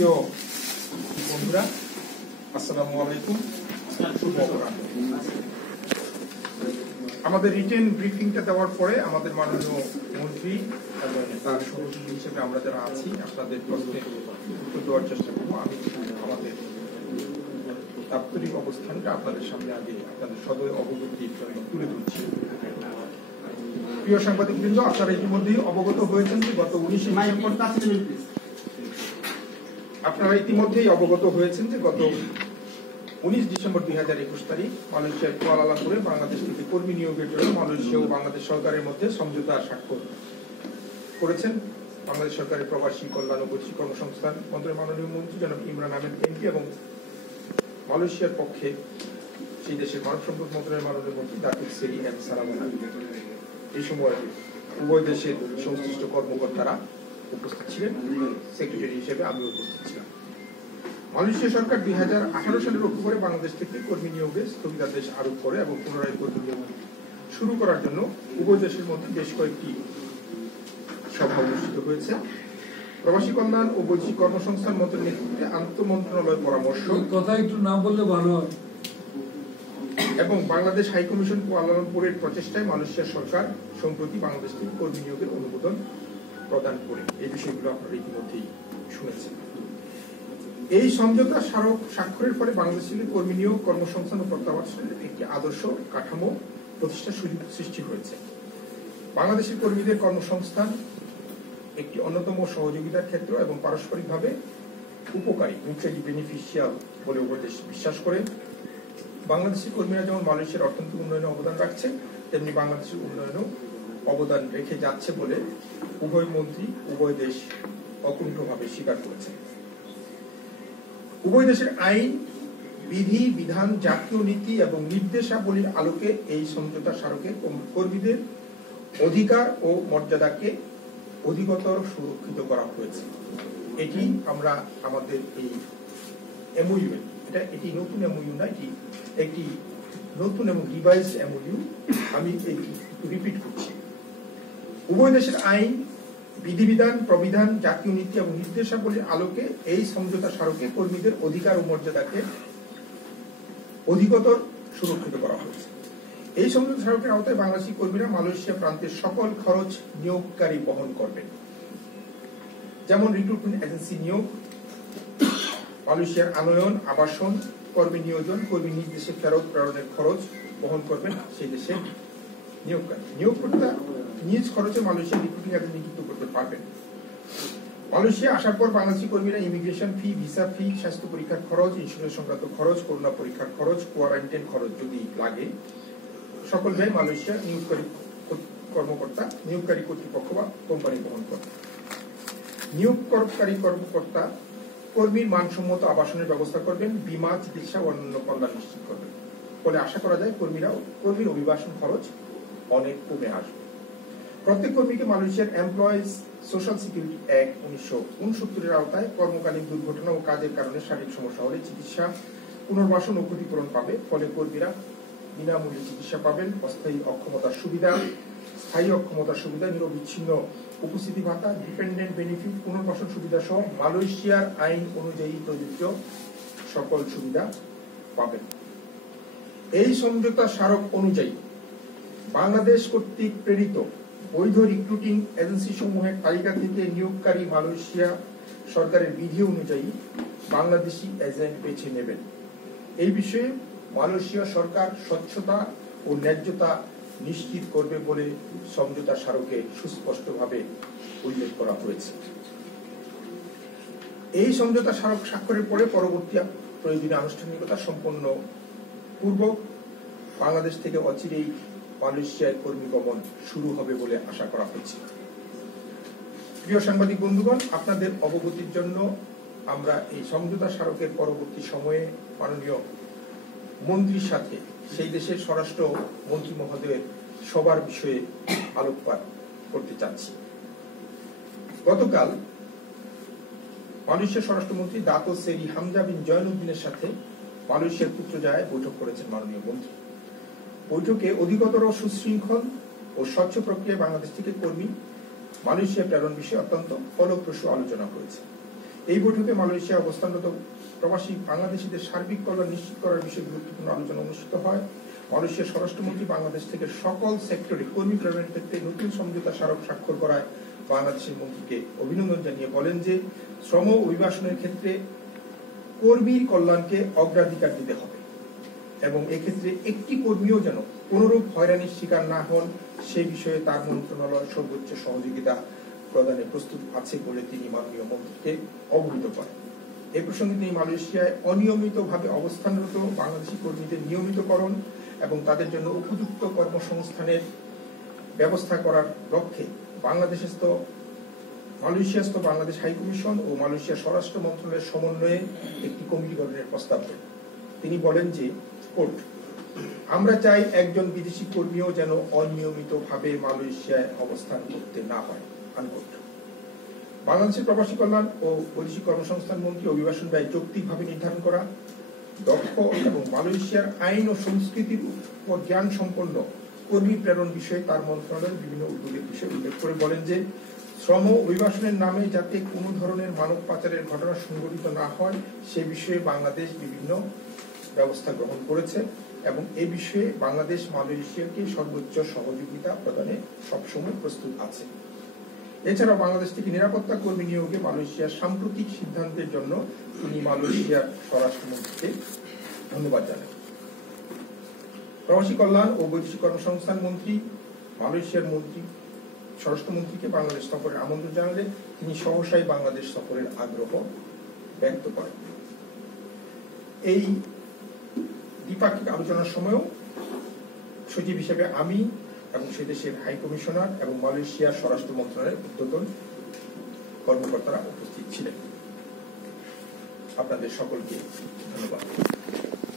প্রিয় বন্ধুরা, আসসালামু আলাইকুম। শুভ অপরাহ্ন। আমাদের রিটেন ব্রিফিংটা দেওয়ার পরে আমাদের মাননীয় মন্ত্রী এবং তার সহযোগী হিসেবে আমরা যারা আছি আপনাদের প্রশ্নের উত্তর দেওয়ার চেষ্টা করবো। আমি আমাদের দাপ্তরিক অবস্থানটা আপনাদের সামনে আগে আপনাদের সদয় অবগতির জন্য তুলে ধরছি। প্রিয় সাংবাদিকবৃন্দ, আপনারা ইতিমধ্যেই অবগত হয়েছেন যে গত 19 ডিসেম্বর 2021 তারিখ মালয়েশিয়ার কুয়ালালামপুরে বাংলাদেশ থেকে কর্মী নিয়োগের জন্য মালয়েশিয়া ও বাংলাদেশ সরকারের মধ্যে সমঝোতা স্বাক্ষর করেছেন বাংলাদেশ সরকারের প্রবাসী কল্যাণ ও বৈদেশিক কর্মসংস্থান মন্ত্রণালয়ের মাননীয় মন্ত্রী জনাব ইমরান আহমেদ এমপি এবং মালয়েশিয়ার পক্ষে সেই দেশের মানব সম্পদ মন্ত্রণালয়ের মাননীয় মন্ত্রী দাতুক সেরি এম সালামান। এই সময় উভয় দেশের সংশ্লিষ্ট কর্মকর্তারা উপস্থিত ছিলেন। সেক্রেটারি হিসেবে আমি উপস্থিত ছিলাম। মালয়েশিয়া সরকার 2018 সালের অক্টোবরে বাংলাদেশ থেকে কর্মী নিয়োগে স্থগিতাদেশ আরোপ করে এবং পুনরায় কর্মী নিয়োগ শুরু করার জন্য উভয় দেশের মধ্যে বেশ কয়েকটি সভা অনুষ্ঠিত হয়েছে। প্রবাসী কল্যাণ ও বৈদেশিক কর্মসংস্থান মন্ত্রণালয়ের নেতৃত্বে আন্তঃমন্ত্রণালয় পরামর্শ কথা একটু না বললে ভালো হয় এবং বাংলাদেশ হাইকমিশন কুয়ালালামপুরের প্রচেষ্টায় মালয়েশিয়া সরকার সম্প্রতি বাংলাদেশ থেকে কর্মী নিয়োগের অনুমোদন প্রদান করে। এই বিষয়গুলো আপনারা ইতিমধ্যেই শুনেছেন। এই সমঝোতা স্মারক স্বাক্ষরের পরে বাংলাদেশ থেকে কর্মী নিয়োগ, কর্মসংস্থান ও প্রত্যাবাসনের একটি আদর্শ কাঠামো প্রতিষ্ঠার সুযোগ সৃষ্টি হয়েছে। বাংলাদেশের কর্মীদের কর্মসংস্থান একটি অন্যতম সহযোগিতার ক্ষেত্র এবং পারস্পরিকভাবে উপকারী, মিউচুয়ালি বেনিফিশিয়াল বলে উভয় দেশ বিশ্বাস করে। বাংলাদেশের কর্মীরা যেমন মালয়েশিয়ার অর্থনৈতিক উন্নয়নে অবদান রাখছে, তেমনি বাংলাদেশের উন্নয়নেও অবদান রেখে যাচ্ছে বলে উভয় মন্ত্রী উভয় দেশ অকুণ্ঠভাবে স্বীকার করেছে। উভয় দেশের আইন, বিধি, বিধান, জাতীয় নীতি এবং নির্দেশাবলীর আলোকে এই সমঝোতা স্মারকে কর্মীদের অধিকার ও মর্যাদাকে অধিকতর সুরক্ষিত করা হয়েছে। এটি আমরা আমাদের এই এমওইউ, এটি নতুন এমওইউ না, এটি একটি নতুন এবং রিভাইজ এমওইউ। আমি রিপিট করছি। উভয় দেশের আইন, বিধিবিধান, প্রবিধান, জাতীয় নীতি এবং নির্দেশাবলীর আলোকে এই সমঝোতা স্মারকে কর্মীদের অধিকার ও মর্যাদাকে অধিকতর সুরক্ষিত করা হয়েছে। এই সমঝোতা স্মারকের আওতায় বাংলাদেশি কর্মীরা মালয়েশিয়া প্রান্তের সকল খরচ নিয়োগকারী বহন করবেন, যেমন রিক্রুটমেন্ট এজেন্সি নিয়োগ, মালয়েশিয়ার আনয়ন, আবাসন, কর্মী নিয়োজন, কর্মী নিজ দেশে ফেরত প্রেরণের খরচ বহন করবেন সেই দেশের নিয়োগকারী। নিয়োগকর্তা নিজ খরচে মালয়েশিয়া রিক্রুটিং এজেন্ট নিযুক্ত করতে পারবেন। মালয়েশিয়া আসার পর বাংলাদেশি কর্মীরা ইমিগ্রেশন ফি, ভিসা ফি, স্বাস্থ্য পরীক্ষার খরচ, ইন্স্যুরেন্স সংক্রান্ত খরচ, করোনা পরীক্ষার খরচ, কোয়ারেন্টাইন খরচ যদি লাগে সকল ব্যয় মালয়েশিয়া নিয়োগকারী কর্তৃপক্ষ বা কোম্পানি বহন করবে। নিয়োগকারী কর্মকর্তা কর্মীর মানসম্মত আবাসনের ব্যবস্থা করবেন, বীমা, চিকিৎসা ও অন্যান্য কল্যাণ নিশ্চিত করবেন। ফলে আশা করা যায় কর্মীর অভিবাসন খরচ অনেক কমে আসবে। প্রত্যেক কর্মীকে মালয়েশিয়ার এমপ্লয়িজ সোশ্যাল সিকিউরিটি অ্যাক্ট 1969 আওতায় কর্মকালীন দুর্ঘটনা ও কাজের কারণে শারীরিক সমস্যা হলে চিকিৎসা, পুনর্বাসন ও ক্ষতিপূরণ পাবে। ফলে কর্মীরা বিনামূল্যে চিকিৎসা পাবেন। অস্থায়ী অক্ষমতার সুবিধা, স্থায়ী অক্ষমতার সুবিধা, নিরবিচ্ছিন্ন উপস্থিতি ভাতা, ডিপেন্ডেন্ট বেনিফিট, পুনর্বাসন সুবিধা সহ মালয়েশিয়ার আইন অনুযায়ী প্রযোজ্য সকল সুবিধা পাবেন। এই সমঝোতা স্মারক অনুযায়ী বাংলাদেশ কর্তৃক প্রেরিত বৈধ রিক্রুটিং এজেন্সি সমূহের তালিকা থেকে নিয়োগকারী মালয়েশিয়া সরকারের বিধি অনুযায়ী বাংলাদেশি এজেন্ট বেছে নেবেন। এই বিষয়ে মালয়েশিয়া সরকার স্বচ্ছতা ও ন্যায্যতা নিশ্চিত করবে বলে সমঝোতা স্মারকে সুস্পষ্টভাবে উল্লেখ করা হয়েছে। এই সমঝোতা স্মারক স্বাক্ষরের পরে পরবর্তী প্রয়োজনীয় আনুষ্ঠানিকতা সম্পন্ন পূর্বক বাংলাদেশ থেকে অচিরেই মালয়েশিয়ার কর্মী গমন শুরু হবে বলে আশা করা হচ্ছে। প্রিয় সাংবাদিক বন্ধুগণ, আপনাদের অবগতির জন্য আমরা এই সমঝোতা স্মারকের পরবর্তী সময়ে মাননীয় মন্ত্রীর সাথে সেই দেশের স্বরাষ্ট্র মন্ত্রী মহোদয়ের সবার বিষয়ে আলোকপাত করতে চাচ্ছি। গতকাল মালয়েশিয়ার স্বরাষ্ট্রমন্ত্রী দাতো সেরি হামজা বিন জয়নুদ্দিনের সাথে মালয়েশিয়ার পুত্রজায়ায় বৈঠক করেছেন মাননীয় মন্ত্রী। বৈঠকে অধিকতর সুশৃঙ্খল ও স্বচ্ছ প্রক্রিয়ায় বাংলাদেশ থেকে কর্মী মালয়েশিয়া প্রেরণ বিষয়ে অত্যন্ত ফলপ্রসূ আলোচনা হয়েছে। এই বৈঠকে মালয়েশিয়া অবস্থানরত প্রবাসী বাংলাদেশিদের সার্বিক কল্যাণ নিশ্চিত করার বিষয়ে গুরুত্বপূর্ণ আলোচনা অনুষ্ঠিত হয়। মালয়েশিয়ার স্বরাষ্ট্রমন্ত্রী বাংলাদেশ থেকে সকল সেক্টরে কর্মী প্রেরণের ক্ষেত্রে নতুন সমঝোতা স্মারক স্বাক্ষর করায় বাংলাদেশের মন্ত্রীকে অভিনন্দন জানিয়ে বলেন যে শ্রম অভিবাসনের ক্ষেত্রে কর্মীর কল্যাণকে অগ্রাধিকার দিতে হবে এবং এক্ষেত্রে একটি কর্মীও যেন কোনরূপ হয়রানির শিকার না হন সে বিষয়ে তার মন্ত্রণালয় সর্বোচ্চ সহযোগিতা প্রদানে প্রস্তুত আছে বলে তিনি মাননীয় মন্ত্রীকে অবহিত করেন। এই প্রসঙ্গে তিনি মালয়েশিয়ায় অনিয়মিতভাবে অবস্থানরত বাংলাদেশি কর্মীদের নিয়মিতকরণ এবং তাদের জন্য উপযুক্ত কর্মসংস্থানের ব্যবস্থা করার লক্ষ্যে মালয়েশিয়াস্থ বাংলাদেশ হাইকমিশন ও মালয়েশিয়া স্বরাষ্ট্র মন্ত্রণালয়ের সমন্বয়ে একটি কমিটি গঠনের প্রস্তাব দেন। তিনি বলেন যে কোর্ট আমরা চাই একজন বিদেশি কর্মীও যেন অনিয়মিতভাবে মালয়েশিয়ায় অবস্থান করতে না হয়। বাংলাদেশের প্রবাসী কল্যাণ ও বৈদেশিক কর্মসংস্থান মন্ত্রী অভিবাসন ব্যয় যৌক্তিকভাবে নির্ধারণ করা, দক্ষ এবং মালয়েশিয়ার আইন ও সংস্কৃতির উপর জ্ঞান সম্পন্ন কর্মী প্রেরণ বিষয়ে তার মন্ত্রণালয়ের বিভিন্ন উদ্যোগের বিষয়ে উল্লেখ করে বলেন যে শ্রম অভিবাসনের নামে যাতে কোনো ধরনের মানব পাচারের ঘটনা সংঘটিত না হয় সে বিষয়ে বাংলাদেশ বিভিন্ন ব্যবস্থা গ্রহণ করেছে এবং এই বিষয়ে বাংলাদেশ মালয়েশিয়াকে সর্বোচ্চ সহযোগিতা প্রদানে সবসময় প্রস্তুত আছে। এছাড়াও বাংলাদেশ থেকে নিরাপত্তা কর্মী নিয়োগে মালয়েশিয়ার সাম্প্রতিক সিদ্ধান্তের জন্য তিনি মালয়েশিয়ার স্বরাষ্ট্রমন্ত্রীকে ধন্যবাদ জানান। প্রবাসী কল্যাণ ও বৈদেশিক কর্মসংস্থান মন্ত্রী মালয়েশিয়ার স্বরাষ্ট্রমন্ত্রীকে বাংলাদেশ সফরের আমন্ত্রণ জানালে তিনি সহসাই বাংলাদেশ সফরের আগ্রহ ব্যক্ত করেন। এই দ্বিপাক্ষিক আলোচনার সময়ও সচিব হিসেবে আমি এবং সে দেশের হাই কমিশনার এবং মালয়েশিয়ার স্বরাষ্ট্র মন্ত্রণালয়ের ঊর্ধ্বতন কর্মকর্তারা উপস্থিত ছিলেন। আপনাদের সকলকে ধন্যবাদ।